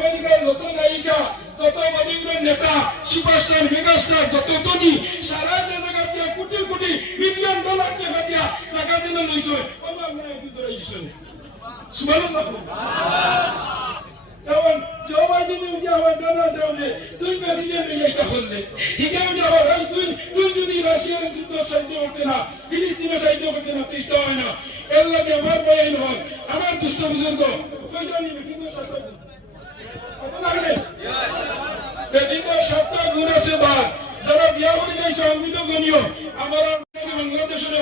আমেরিকার যত নায়িকা, যত বলিউডের নেতা, সুপারস্টার, মেগাস্টার, যত ধনী, সারা জায়গা দিয়া কোটি কোটি মিলিয়ন ডলার টাকা দিয়া জায়গা যেন লইছে। আমার নাই ভিতরে তুই তুই যদি রাশিয়ার যুদ্ধ সাহায্য করতে না ফিলিস্তিনের সাহায্য করতে তুই তো হয় না। এর লাগে আমার বয়ান আমার দুষ্ট বুজুর্গ কই জানি কিন্তু সপ্তাহ গুণ আছে বা যারা বিয়া করে যাইছো অমৃত গণীয় আমার বাংলাদেশের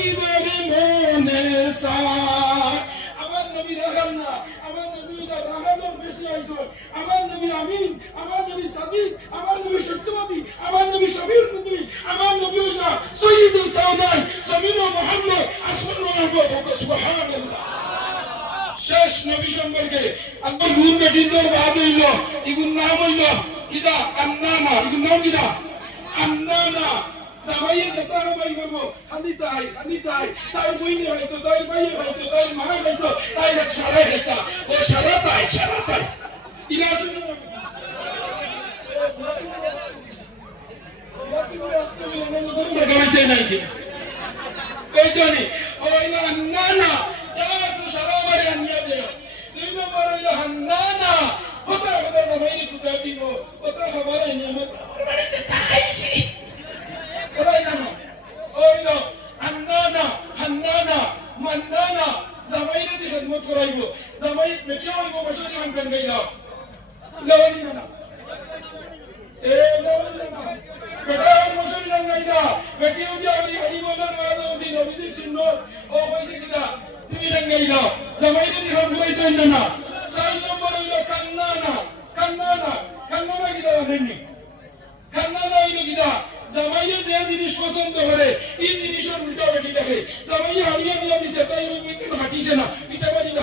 দেখিবার মনে সার আমার নবী রাখাল না আমার নবী রাখালের বেশি আইসো আমার নবী আমিন আমার নবী সাদিক আমার নবী সত্যবাদী আমার নবী নাম কিদা আন্নানা ইগুন জামাইয়ে যেতে বাই করব খালি তাই খালি তাই। তাই বইনে হয়তো তাই বাইয়ে হয়তো তাই মা হয়তো তাই সারা খাইতা ও সারা তাই সারা তাই। ইলা শুনে দেখাইতে নাই কি? কইতানি ওইলা আন্নানা যাস সারা বাড়ি আনিয়া দেয় দুই নম্বর হইল হান্নানা। কথা কথা জামাইরে কুটা দিব? কথা খবর আইনি আমার আমার বাড়ি যে তাকাইছি নম্বর জামাইয়ে যে জিনিস পছন্দ এই জিনিসের উল্টা বেটি দেখে? জামাইয়ে হারিয়ে নিয়ে দিছে, তাই ওই কেন হাঁটিছে না। এটা বাড়ি না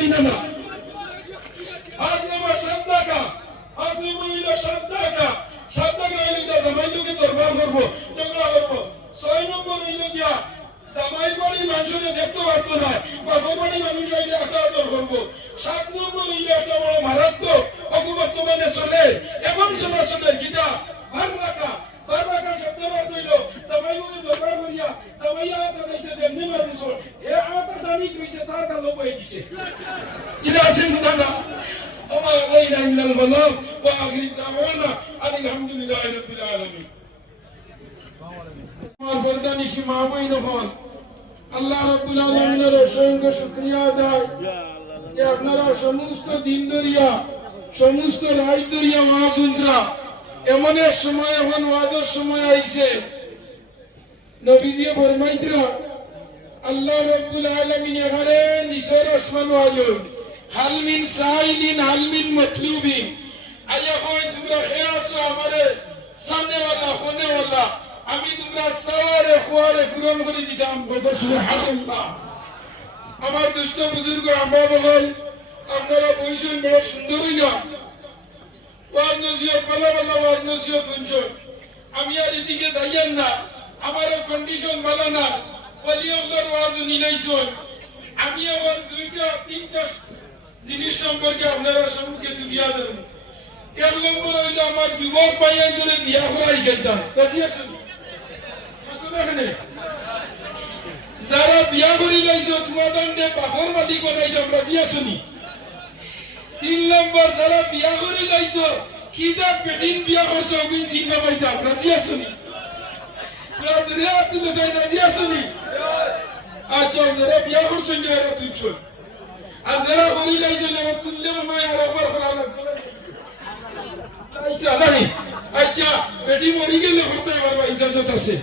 কিনা না আজ নামা সাদ্দাকা আজ নামা হইল সাদ্দাকা সাদ্দাকা হইল কিদা জামাই লোকে দরবার করব। শুকরিয়া আদায়। যে আপনারা সমস্ত দিন দরিয়া সমস্ত রাত দরিয়া মহাজুন্ত্রা এমন এক সময় এখন ওয়াদের সময় আইছে। আল্লাহ রাব্বুল আলামিন এখানে নিসর আসমান মিন সাইলিন মতলুবিন। আইয়া হয় তোমরা খেয়ে আসো আমারে সামনে ওয়ালা আমি তোমরা সাওয়ারে, খোয়ারে পূরণ করে দিতাম। সুবহানাল্লাহ। আমার দুষ্ট বুজুর্গ আম্মা বগল, আপনারা বইছেন বড় সুন্দর হইয়া ওয়াজ নসিহত আমি আর এদিকে যাইয়েন না, আমারও কন্ডিশন ভালো না। নিলাইছেন আমি আমার দুইটা, তিনটা জিনিস সম্পর্কে আপনারা সম্মুখে তুলিয়া দেন এক নম্বর হইল আমার যুবক পাইয়াই ধরে বিয়া করাই গেতাম রাজি আসেন যারা বিয়া করি লাইছো, তোমার দণ্ডে পাখর মাটি বানাইতাম রাজি আসনি তিন নম্বর, যারা বিয়া করি লাইছো, কি যা বেটিন বিয়া করছ অগুন চিন্তা তুলে চাই রাজি আসনি আচ্ছা যারা বিয়া করছ না এরা তুলছ আর যারা করি লাইছো না আমার তুললে মনে হয় আর একবার করা লাগবে আচ্ছা বেটি মরি গেলে হতে পারবা ইজাজত আছে।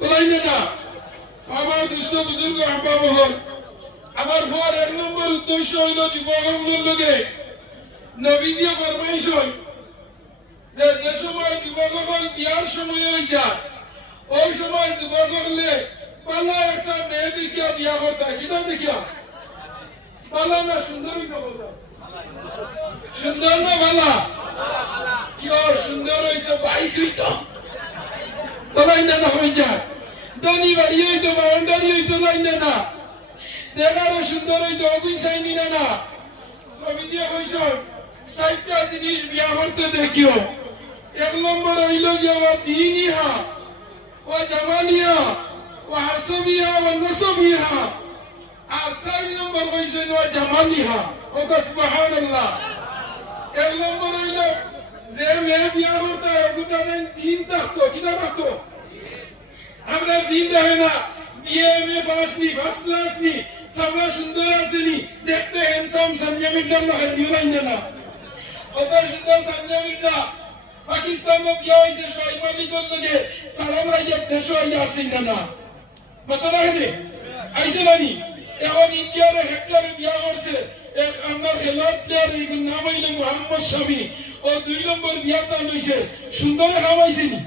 বলাইনে না? আমার দুষ্ট বুজুর্গ আব্বা বহন আমার পর এক নম্বর উদ্দেশ্য হইল যুবকগুলোর লোকে নবীজিও ফরমাইশ যে যে সময় যুবকসকল বিয়ার সময় হয়ে যায়, ওই সময় যুবক হলে পাল্লা একটা মেয়ে দেখিয়া, বিয়া করতে কিনা দেখিয়া? পাল্লা না সুন্দরই বলছা সুন্দর না ভালা কি সুন্দর হইতো, বাইক হইতো? বলাই না না হয়ে যায়। ধনী বাড়ি হইতো বাউন্ডারি হইতো লাইন না দেখারও সুন্দর হইতো অগুই চাইনি না না নবীজি কইছ চারটা জিনিস বিয়া করতে দেখিও। এক নম্বর হইল গিয়া ও দিনিহা ও জামালিয়া ও হাসবিহা ও নসবিহা আর চার নম্বর কইছে ও জামালিহা ও সুবহানাল্লাহ। এক নম্বর হইল, যে মেয়ে বিয়া করতে দিন থাকতো কিনা থাকতো আমরা দিন দেখে না বিয়ে সুন্দর দেখতে হয় নিউ লাইন না কত সুন্দর পাকিস্তান বিয়ে হয়েছে দেশ আসেন আইসে বিয়া করছে এক নাম মোহাম্মদ শামি ও দুই নম্বর বিয়াটা লইছে সুন্দর খাওয়াইছে নি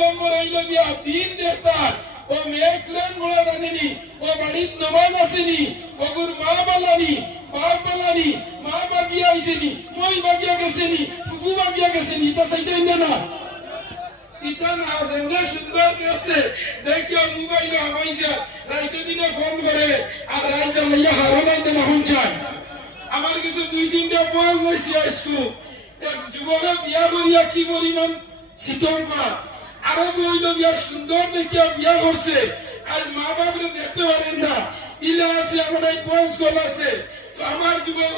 নম্বর হইল গিয়া দিন দেখতার ও মেয়ে কুরআন পড়া জানেনি ও বাড়িত নমাজ আসেনি, ও গুর মা বালানি বাপ বালানি, মা বাগিয়া আইসেনি, মই বাগিয়া গেছেনি, ফুফু বাগিয়া গেছেনি তা সাইতাই না না। ইটা না, যেমন সুন্দর আছে দেখিও মোবাইল হামাইছে রাইতে দিনে ফোন করে, আর রাইত জ্বালাইয়া হারালাই না হুঞ্চান আমার কিছু দুই তিনটা বয়স হয়েছে স্কুল। যুবকে বিয়া করিয়া কি পরিমাণ শীতল পা আরও বইল বিয়া সুন্দর দেখিয়া বিয়া করছে। আজ মা বাপরে দেখতে পারেন না। ইলা আছে, আমার এক বয়স গল আছে। তো আমার যুবক,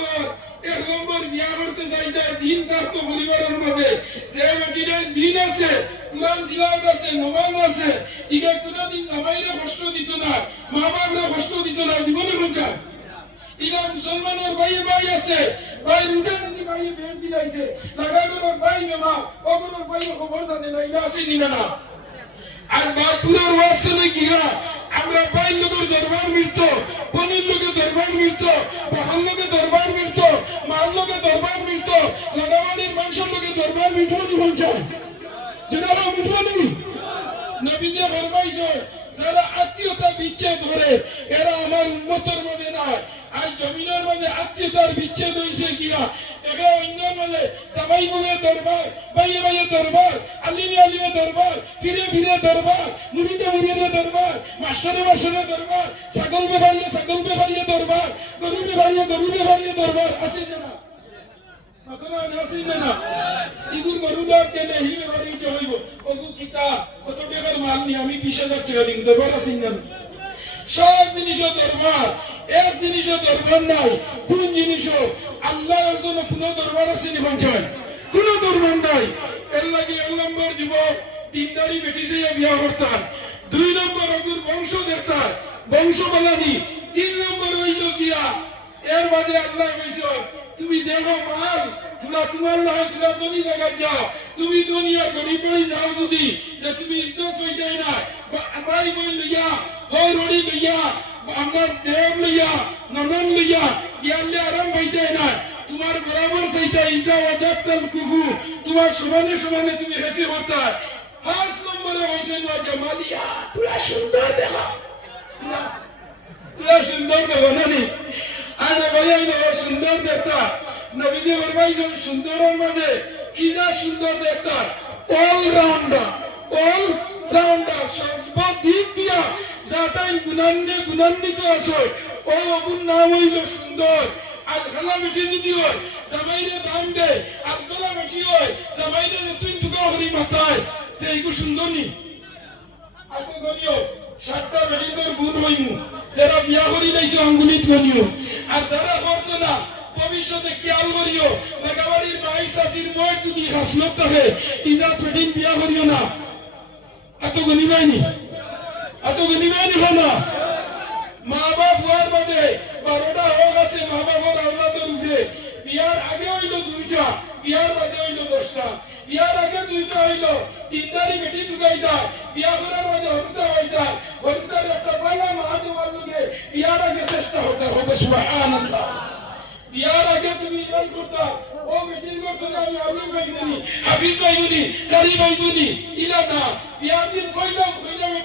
এক নম্বর বিয়া করতে চাইতে দিন থাকতো পরিবারের মাঝে যে বেটিটা দিন আছে, কোরআন তিলাওয়াত আছে, নমাজ আছে ইকে কোনদিন জামাইরে কষ্ট দিত না, মা বাপরে কষ্ট দিত না, দিবনে কোনটা ইরা মুসলমানের ভাই ভাই আছে ভাই রুটা নিদি ভাই বের দিলাইছে লাগানোর ভাই মেমা অগরের ভাই খবর জানে না ইলা আছে নিনা না আর বাপুরের ওয়াস্তে নাকি আমরা ভাই লোকের যারা আত্মীয়তা বিচ্ছেদ করে, এরা আমার উন্নতর মধ্যে নয়। আর জমিনের মধ্যে আত্মীয়তার বিচ্ছেদ হয়েছে গিয়া এরা অন্যের মধ্যে সবাই বলে দরবার, বাইয়ে বাইয়ে দরবার আলিমে আলিমে দরবার, ফিরে ফিরে দরবার মুড়িদে মুড়িদে দরবার, মাসরে মাসরে দরবার ছাগল বেভারিয়ে ছাগল বেভারিয়ে দরবার গরু বেভারিয়ে গরু বেভারিয়ে দরবার। আসে না। সব জিনিসও দরবার। এক জিনিসও দরবার নাই, কোন জিনিসও? আল্লাহর জন্য কোনো দরবার আছে নি কোন দরবার নাই। এর লাগে এক নম্বর যুবক তিনদারি বেটি যে বিয়া করতাম দুই নম্বর অগুর বংশ দেখতাম বংশ বালানি তিন নম্বর হইল গিয়া, এর বাদে আল্লাহ কইছে, তুমি দেখো মাল, তোমরা তোমার নয় তোমরা ধনী জায়গা যাও। তুমি দুনিয়া গরিব বাড়ি যাও যদি, যে তুমি ইজ্জত হয়ে যায় না ভাই বোন লইয়া হয় রড়ি লইয়া আপনার দেব লইয়া ননন লইয়া ইয়ালে আরাম যায় না তোমার বরাবর সেইটা ইজা ওয়াজাতাল কুফু তোমার সমানে সমানে তুমি হেসে হতা পাঁচ নম্বরে হইছে না জামালিয়া তোরা সুন্দর দেখা তোরা সুন্দর দেখো নানি ভাইয়া নগর সুন্দর দেখতা নবীজি ফরমাইছেন সুন্দরের মাঝে কি যা সুন্দর দেখতা অল রাউন্ডার অল রাউন্ডার সর্ব দিক দিয়া যাতাই গুণান্নে গুণান্বিত আছে। ও অবুর নাম হইল সুন্দর। আর খালা বেটি যদি হয়, জামাইরে দাম দে। আর তোলা বেটি হয়, জামাইরে তুই দুগা হরি মাথায়। তে এইগু আতো গনিও সাতটা গুণ হইমু। যারা বিয়া করি লাইছো, আঙ্গুলিত গনিও। আর যারা করছ না, ভবিষ্যতে খেয়াল করিও লেখাবাড়ির মাই শাশির বয়স যদি হাসলত থাকে ইজা পেটিন বিয়া করিও না। এত গনিবাইনি বিয়ার আগে চেষ্টা হতে হবে, সুবহানাল্লাহ। বিয়ার আগে তুমি ইমান করতা, ও বেটির করতে আমি আলিম হইবনি হাফিজ হইবনি কারি হইবনি ইলা না বিয়ার দিন কইলাম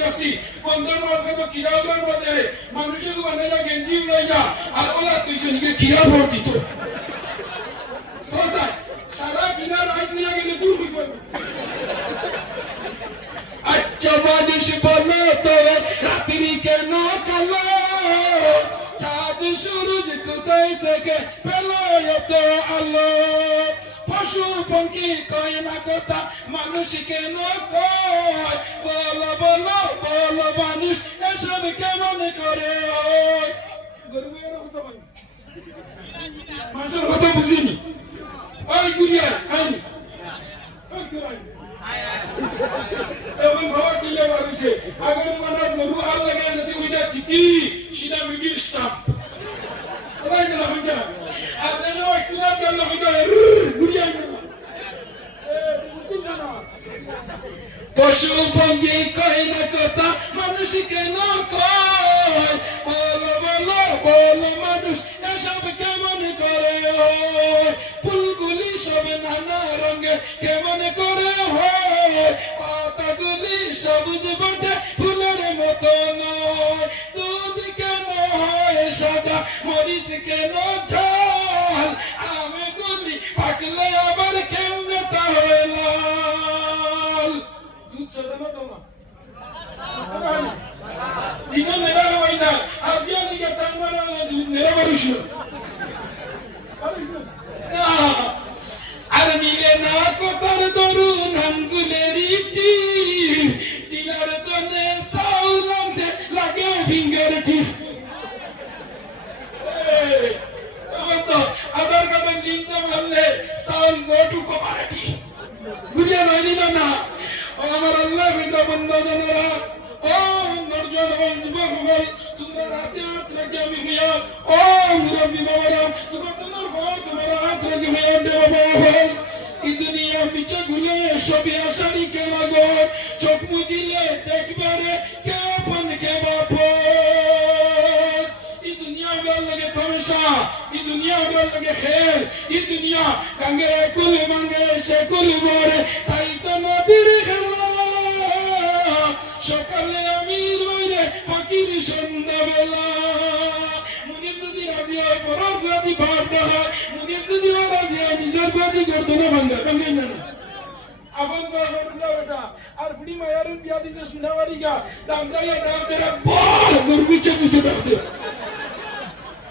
মনে দোকানে দিয়ে আসি। বন্ধন মাঝখানে কিরা উড়ার মধ্যে। মানুষের বানাইয়া গেঞ্জি উড়াইয়া আর ওলা তুই সঙ্গে কিরা ভর দিত সারা কিনা রাত নিয়ে গেলে দূর হইতে আচ্ছা মানুষ বলো তবে রাত্রি কেন কালো? চাঁদ সূরজ কোথায় থেকে পেল এত আলো? পশু পঙ্কি কয় না কথা? মানুষ কেন কয়? বলো বলো বলো, মানুষ এসব কেমন করে মানুষের মানে গরু আর লাগে যদি ওইটা জিতি সেটা মিডিল ওরাই না হইছে? আর দেখো একটু না গেল হইতা গুড়িয়া না এ বুঝছেন না পশু পঙ্গি কই না কথা মানুষ কেন কয় বলো বলো বলো মানুষ এসব ফিঙ্গার লাগে খেল এই দুনিয়া গাঙ্গে কুল মাঙ্গে, সে কুল মরে, তাই তো নদীর খেলা। সকালে আমির বাইরে পাখির সন্ধ্যাবেলা। মুনির যদি রাজি হয় পরের ফুয়াদি ভাব না হয়। মুনির যদি রাজি হয় নিজের ফুয়াদি করতো না ভাঙ্গা, ভাঙ্গাই না। আপন বাবা বেটা আর বুড়ি মায়ারুন বিয়া দিছে সুনাবাড়ি গা দাম দাম তেরা বল গরবিছে ফুটে দাও দে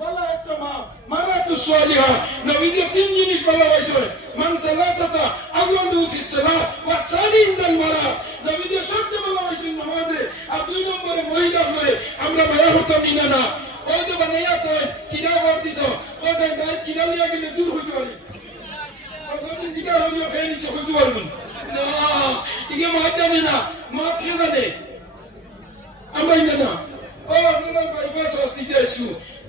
বলা একটা মা মারাতু সালিহা নবীজি তিন জিনিস বলা হয়েছে মান সালাসাতা আউয়ালু ফি সালাত ওয়া সানি মারা নবীজি সবচেয়ে বলা হয়েছে নামাজে। আর দুই নম্বরে মহিলা হলে আমরা মায়া হতাম না না ওই তো বানাইয়া তো কিরা বর্ধিত কোথায় তাই কিরা লিয়া গেলে দূর হইতে পারি? ওখানে হলিও খেয়ে নিচ্ছে হইতে পারবেন না। ইকে মা জানে না। মা খেয়ে জানে। আমরা না ও, আপনারা বাইপাস হসপিটাল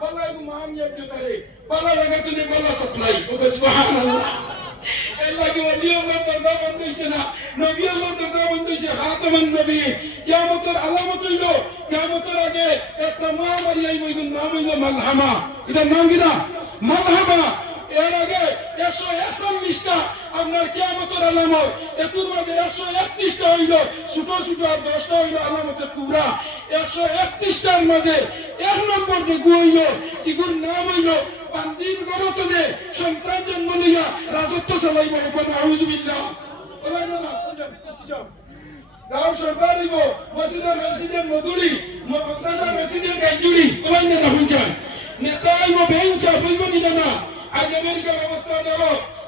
পালা একটু মাম ইয়া জোতারে। পালা জায়গা তুলে পালা সাপ্লাই ও সুবহানাল্লাহ। এলাকে ওলি আল্লাহ দরজা বন্ধ হইছে না। নবী আল্লাহ বন্ধ হইছে খাতামান নবী। কিয়ামতের আলামত হইল, কিয়ামতের আগে একটা মহামারী আইব এগুলোর নাম হইল মালহামা। এটা নাম কি না? মালহামা। এর আগে একশো একচল্লিশটা আপনার কিয়ামতের আলামত। এতুর মাঝে একশো একত্রিশটা হইল ছোট ছোট আর দশটা হইল আলামতে পুরা একশো একত্রিশটার মাঝে এক নম্বর যে গু হইল এগুলোর নাম হইল বান্দির গরতনে সন্তান জন্ম লইয়া রাজত্ব চালাইব ওপেন আউজুবিল্লাহ নেতা আইব বেইনসাফ, হইব কিনা আজ আমেরিকার অবস্থা দেখো।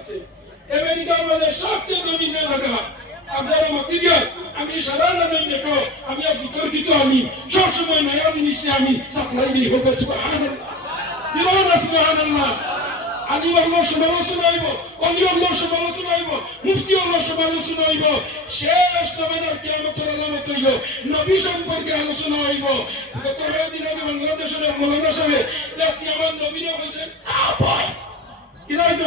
আছে। আমেরিকার মধ্যে সবচেয়ে ধনী জায়গা শেষ জমানার কিয়ামতের আলামত হইল। নবী সম্পর্কে আলোচনা হইব। গত দিন আমি বাংলাদেশের মৌলানা সাহেব, দেখছি আমার নবীরা হয়েছে কাবয় কি হয়েছে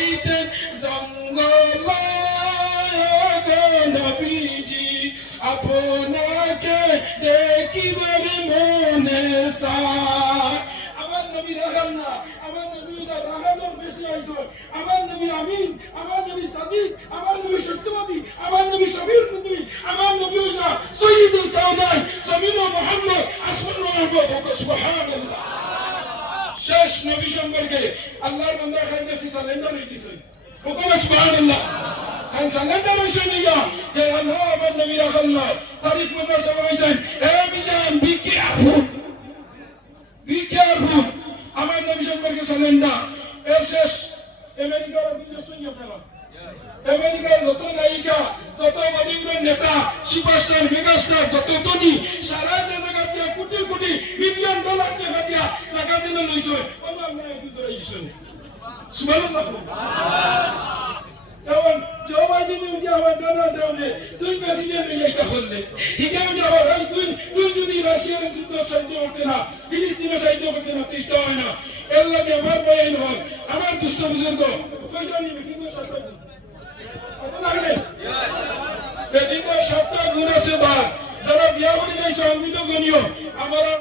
আমার নবী রাখাল না, আমার নবী রাখালের বেশি আমার নবী আমিন, আমার নবী সাদিক, আমার আমার নবী শফির নবী আমার নবী হইলা সৈয়দুল কাউনাই জমিন মুহাম্মদ আসমান ও রহমত সুবহানাল্লাহ। শেষ নবী সম্পর্কে আল্লাহর বান্দা খাইতেছি সালেন্ডার হয়ে গেছে। হুকুম সুবহানাল্লাহ। হইছে নিয়া যে না আমার নবী রাখাল নয়। তারিখ নম্বর সবাই হইছেন এ বিজান বি কেয়ারফুল বি কেয়ারফুল আমার নবী সম্পর্কে জানেন না। এর শেষ আমেরিকার ফেলা। আমেরিকার যত নায়িকা, যত বলিউডের নেতা, সুপারস্টার, মেগাস্টার, যত ধনী, সারা দিয়া কোটি কোটি মিলিয়ন ডলার টাকা দিয়া জায়গা যেন লইছে অন্য সুবহানাল্লাহ। এখন জো বাইডেন ইন্ডিয়া আবার ডোনাল্ড ট্রাম্পে তুই যাইতে হলে তুই তুই যদি রাশিয়ার যুদ্ধ করতে না ফিলিস্তিনের সাহায্য করতে না তুই তো হয় না। এর লাগে আমার বয়ান হয়, আমার দুষ্ট বুজুর্গ। সপ্তাহ গুণ। আছে বা যারা বিয়া করে যাইছো আমি তো গণিও, আমার